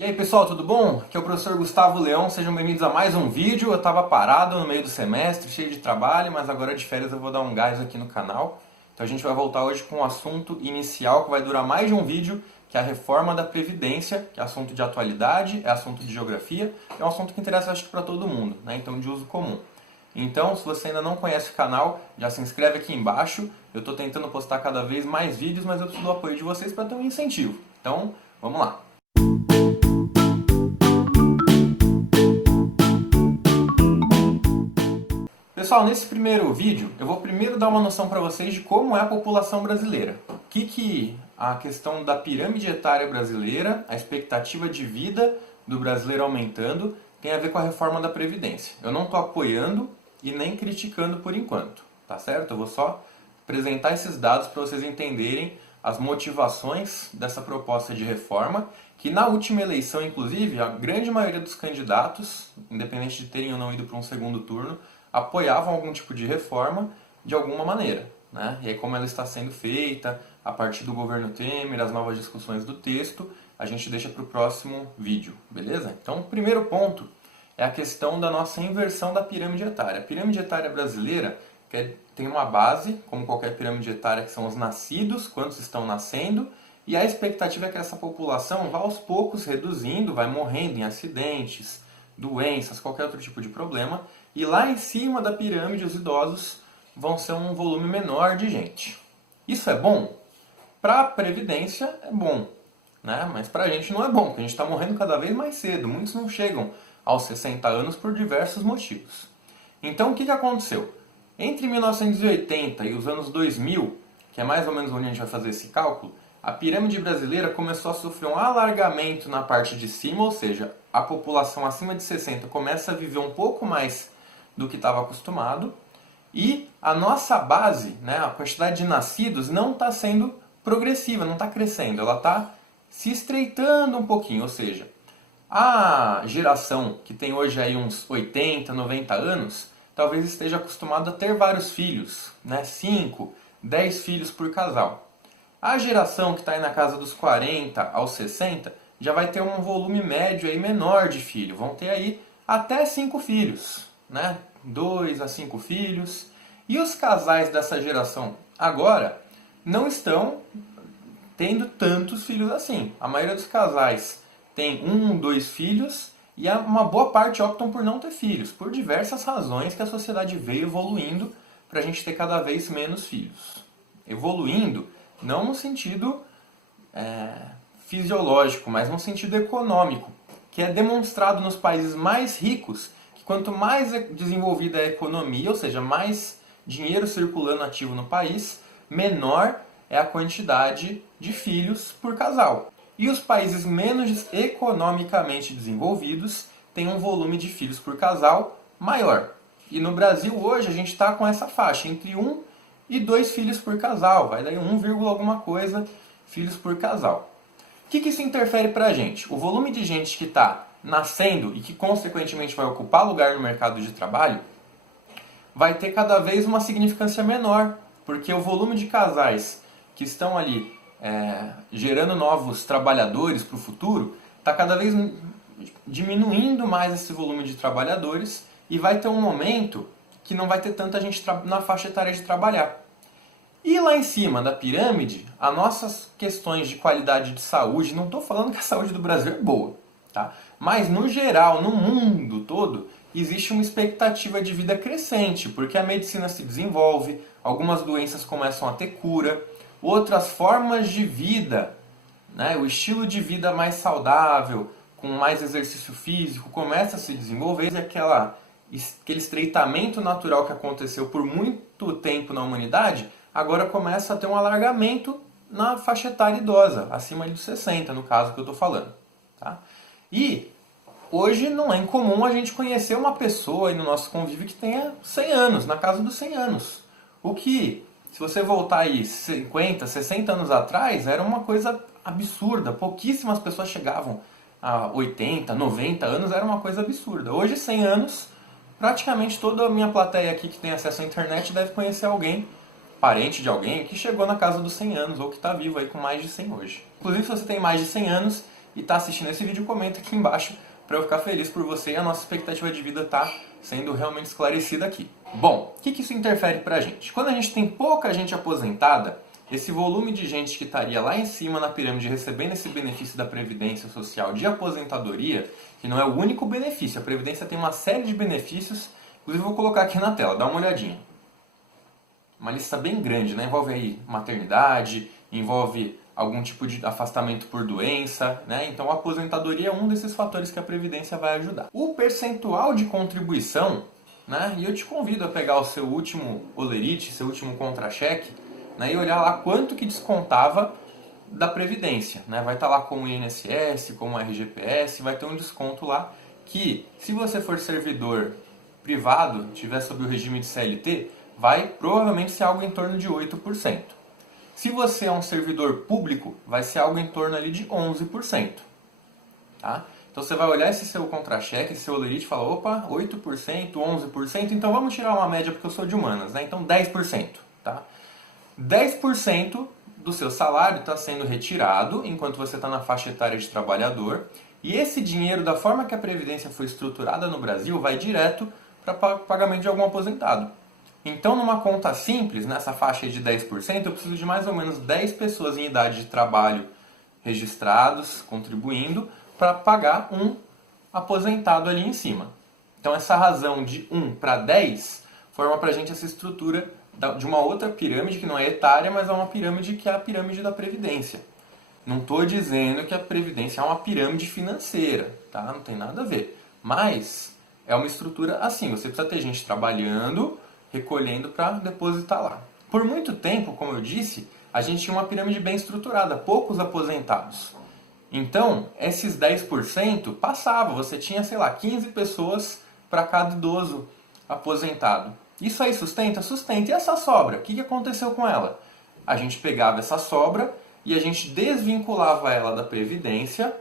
E aí pessoal, tudo bom? Aqui é o professor Gustavo Leão, sejam bem-vindos a mais um vídeo. Eu estava parado no meio do semestre, cheio de trabalho, mas agora de férias eu vou dar um gás aqui no canal. Então a gente vai voltar hoje com o assunto inicial, que vai durar mais de um vídeo, que é a reforma da Previdência, que é assunto de atualidade, é assunto de geografia, é um assunto que interessa acho que para todo mundo, né? Então de uso comum. Então, se você ainda não conhece o canal, já se inscreve aqui embaixo. Eu estou tentando postar cada vez mais vídeos, mas eu preciso do apoio de vocês para ter um incentivo. Então, vamos lá! Pessoal, nesse primeiro vídeo, eu vou primeiro dar uma noção para vocês de como é a população brasileira. O que a questão da pirâmide etária brasileira, a expectativa de vida do brasileiro aumentando, tem a ver com a reforma da Previdência. Eu não estou apoiando e nem criticando por enquanto, tá certo? Eu vou só apresentar esses dados para vocês entenderem as motivações dessa proposta de reforma, que na última eleição, inclusive, a grande maioria dos candidatos, independente de terem ou não ido para um segundo turno, apoiavam algum tipo de reforma de alguma maneira, né? E aí como ela está sendo feita, a partir do governo Temer, as novas discussões do texto, a gente deixa para o próximo vídeo, beleza? Então, o primeiro ponto é a questão da nossa inversão da pirâmide etária. A pirâmide etária brasileira tem uma base, como qualquer pirâmide etária, que são os nascidos, quantos estão nascendo, e a expectativa é que essa população vá aos poucos reduzindo, vai morrendo em acidentes, doenças, qualquer outro tipo de problema, e lá em cima da pirâmide os idosos vão ser um volume menor de gente. Isso é bom? Para a Previdência é bom, né? Mas para a gente não é bom, porque a gente está morrendo cada vez mais cedo. Muitos não chegam aos 60 anos por diversos motivos. Então o que aconteceu? Entre 1980 e os anos 2000, que é mais ou menos onde a gente vai fazer esse cálculo, a pirâmide brasileira começou a sofrer um alargamento na parte de cima, ou seja, a população acima de 60 começa a viver um pouco mais do que estava acostumado, e a nossa base, né, a quantidade de nascidos, não está sendo progressiva, não está crescendo, ela está se estreitando um pouquinho, ou seja, a geração que tem hoje aí uns 80, 90 anos, talvez esteja acostumada a ter vários filhos, né, 5, 10 filhos por casal. A geração que está aí na casa dos 40 aos 60 já vai ter um volume médio aí menor de filho. Vão ter aí até 5 filhos, né? 2 a 5 filhos. E os casais dessa geração agora não estão tendo tantos filhos assim. A maioria dos casais tem 1, 2 filhos e uma boa parte optam por não ter filhos, por diversas razões que a sociedade veio evoluindo para a gente ter cada vez menos filhos. Evoluindo não no sentido fisiológico, mas no sentido econômico, que é demonstrado nos países mais ricos que quanto mais desenvolvida é a economia, ou seja, mais dinheiro circulando ativo no país, menor é a quantidade de filhos por casal. E os países menos economicamente desenvolvidos têm um volume de filhos por casal maior. E no Brasil hoje a gente está com essa faixa, entre 1 e 2 filhos por casal, vai daí 1, alguma coisa filhos por casal. O que isso interfere para a gente? O volume de gente que está nascendo e que consequentemente vai ocupar lugar no mercado de trabalho vai ter cada vez uma significância menor, porque o volume de casais que estão ali gerando novos trabalhadores para o futuro está cada vez diminuindo mais esse volume de trabalhadores e vai ter um momento que não vai ter tanta gente na faixa etária de trabalhar. E lá em cima da pirâmide, as nossas questões de qualidade de saúde, não estou falando que a saúde do Brasil é boa, tá? Mas no geral, no mundo todo, existe uma expectativa de vida crescente, porque a medicina se desenvolve, algumas doenças começam a ter cura, outras formas de vida, né? O estilo de vida mais saudável, com mais exercício físico, começa a se desenvolver, e aquele estreitamento natural que aconteceu por muito tempo na humanidade, agora começa a ter um alargamento na faixa etária idosa, acima de 60, no caso que eu estou falando. Tá? E hoje não é incomum a gente conhecer uma pessoa aí no nosso convívio que tenha 100 anos, na casa dos 100 anos. O que, se você voltar aí 50, 60 anos atrás, era uma coisa absurda. Pouquíssimas pessoas chegavam a 80, 90 anos, era uma coisa absurda. Hoje, 100 anos, praticamente toda a minha plateia aqui que tem acesso à internet deve conhecer alguém, parente de alguém, que chegou na casa dos 100 anos ou que está vivo aí com mais de 100 hoje. Inclusive, se você tem mais de 100 anos e está assistindo esse vídeo, comenta aqui embaixo para eu ficar feliz por você e a nossa expectativa de vida está sendo realmente esclarecida aqui. Bom, o que isso interfere para a gente? Quando a gente tem pouca gente aposentada, esse volume de gente que estaria lá em cima na pirâmide recebendo esse benefício da Previdência Social de aposentadoria, que não é o único benefício, a Previdência tem uma série de benefícios, inclusive vou colocar aqui na tela, dá uma olhadinha. Uma lista bem grande, né? Envolve aí maternidade, envolve algum tipo de afastamento por doença, né? Então a aposentadoria é um desses fatores que a Previdência vai ajudar. O percentual de contribuição, né? E eu te convido a pegar o seu último olerite, seu último contra-cheque, né? E olhar lá quanto que descontava da Previdência, né? Vai estar lá como INSS, como RGPS, vai ter um desconto lá que, se você for servidor privado, tiver sob o regime de CLT, vai provavelmente ser algo em torno de 8%. Se você é um servidor público, vai ser algo em torno ali de 11%. Tá? Então você vai olhar esse seu contra-cheque, esse seu olerite e falar, opa, 8%, 11%, então vamos tirar uma média porque eu sou de humanas, né? Então 10%. Tá? 10% do seu salário está sendo retirado enquanto você está na faixa etária de trabalhador, e esse dinheiro, da forma que a Previdência foi estruturada no Brasil, vai direto para pagamento de algum aposentado. Então, numa conta simples, nessa faixa de 10%, eu preciso de mais ou menos 10 pessoas em idade de trabalho registrados, contribuindo, para pagar um aposentado ali em cima. Então, essa razão de 1 para 10 forma para a gente essa estrutura de uma outra pirâmide, que não é etária, mas é uma pirâmide que é a pirâmide da Previdência. Não estou dizendo que a Previdência é uma pirâmide financeira, tá? Não tem nada a ver. Mas é uma estrutura assim, você precisa ter gente trabalhando, recolhendo para depositar lá. Por muito tempo, como eu disse, a gente tinha uma pirâmide bem estruturada, poucos aposentados. Então, esses 10% passava, você tinha, sei lá, 15 pessoas para cada idoso aposentado. Isso aí sustenta? Sustenta. E essa sobra? O que aconteceu com ela? A gente pegava essa sobra e a gente desvinculava ela da Previdência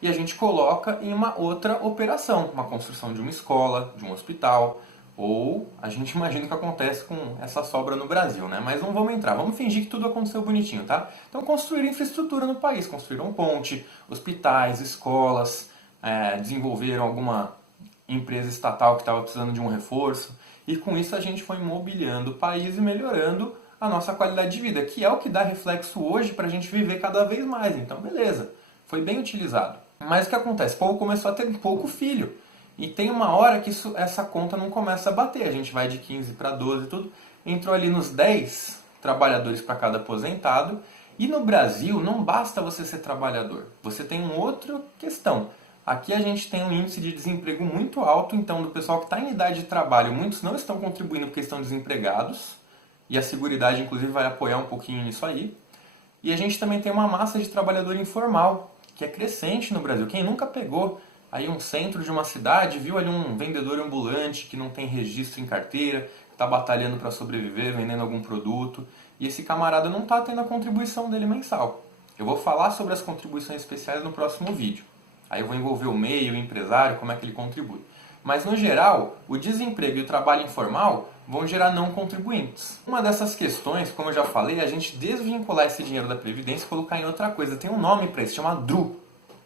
e a gente coloca em uma outra operação, uma construção de uma escola, de um hospital, ou a gente imagina o que acontece com essa sobra no Brasil, né? Mas não vamos entrar, vamos fingir que tudo aconteceu bonitinho, tá? Então construíram infraestrutura no país, construíram ponte, hospitais, escolas, desenvolveram alguma empresa estatal que estava precisando de um reforço, e com isso a gente foi mobiliando o país e melhorando a nossa qualidade de vida, que é o que dá reflexo hoje para a gente viver cada vez mais. Então beleza, foi bem utilizado. Mas o que acontece? O povo começou a ter pouco filho. E tem uma hora que essa conta não começa a bater. A gente vai de 15 para 12 e tudo. Entrou ali nos 10 trabalhadores para cada aposentado. E no Brasil não basta você ser trabalhador. Você tem uma outra questão. Aqui a gente tem um índice de desemprego muito alto. Então, do pessoal que está em idade de trabalho, muitos não estão contribuindo porque estão desempregados. E a Seguridade, inclusive, vai apoiar um pouquinho nisso aí. E a gente também tem uma massa de trabalhador informal, que é crescente no Brasil. Quem nunca pegou aí um centro de uma cidade, viu ali um vendedor ambulante que não tem registro em carteira, está batalhando para sobreviver, vendendo algum produto, e esse camarada não está tendo a contribuição dele mensal. Eu vou falar sobre as contribuições especiais no próximo vídeo. Aí eu vou envolver o MEI, o empresário, como é que ele contribui. Mas no geral, o desemprego e o trabalho informal vão gerar não contribuintes. Uma dessas questões, como eu já falei, é a gente desvincular esse dinheiro da Previdência e colocar em outra coisa. Tem um nome para isso, chama DRU.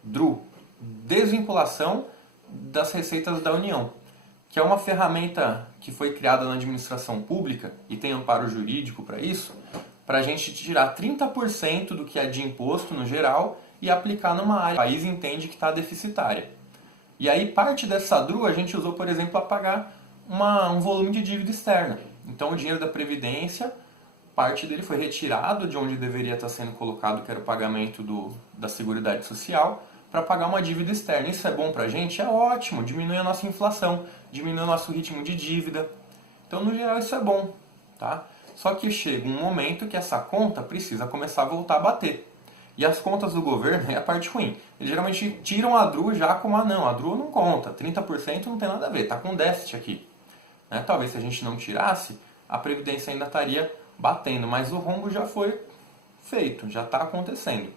DRU. Desvinculação das receitas da União, que é uma ferramenta que foi criada na administração pública e tem amparo jurídico para isso, para a gente tirar 30% do que é de imposto no geral e aplicar numa área que o país entende que está deficitária. E aí parte dessa DRU a gente usou, por exemplo, para pagar um volume de dívida externa. Então o dinheiro da Previdência, parte dele foi retirado de onde deveria estar sendo colocado, que era o pagamento da Seguridade Social, para pagar uma dívida externa. Isso é bom para a gente? É ótimo, diminui a nossa inflação, diminui o nosso ritmo de dívida. Então, no geral, isso é bom. Tá? Só que chega um momento que essa conta precisa começar a voltar a bater. E as contas do governo é a parte ruim. Eles geralmente tiram a DRU já como, não, a DRU não conta, 30% não tem nada a ver, está com déficit aqui. Né? Talvez se a gente não tirasse, a Previdência ainda estaria batendo, mas o rombo já foi feito, já está acontecendo.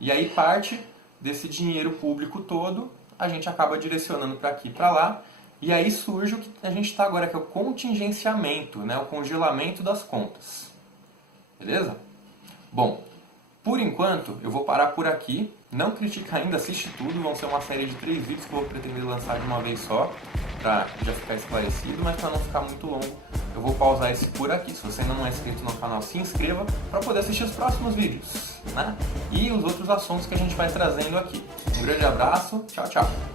E aí parte desse dinheiro público todo, a gente acaba direcionando para aqui e para lá, e aí surge o que a gente está agora, que é o contingenciamento, né? O congelamento das contas. Beleza? Bom, Por enquanto, eu vou parar por aqui. Não critica ainda, assiste tudo. Vão ser uma série de 3 vídeos que eu vou pretender lançar de uma vez só, para já ficar esclarecido, mas para não ficar muito longo, eu vou pausar esse por aqui. Se você ainda não é inscrito no canal, se inscreva para poder assistir os próximos vídeos, né? E os outros assuntos que a gente vai trazendo aqui. Um grande abraço, tchau, tchau!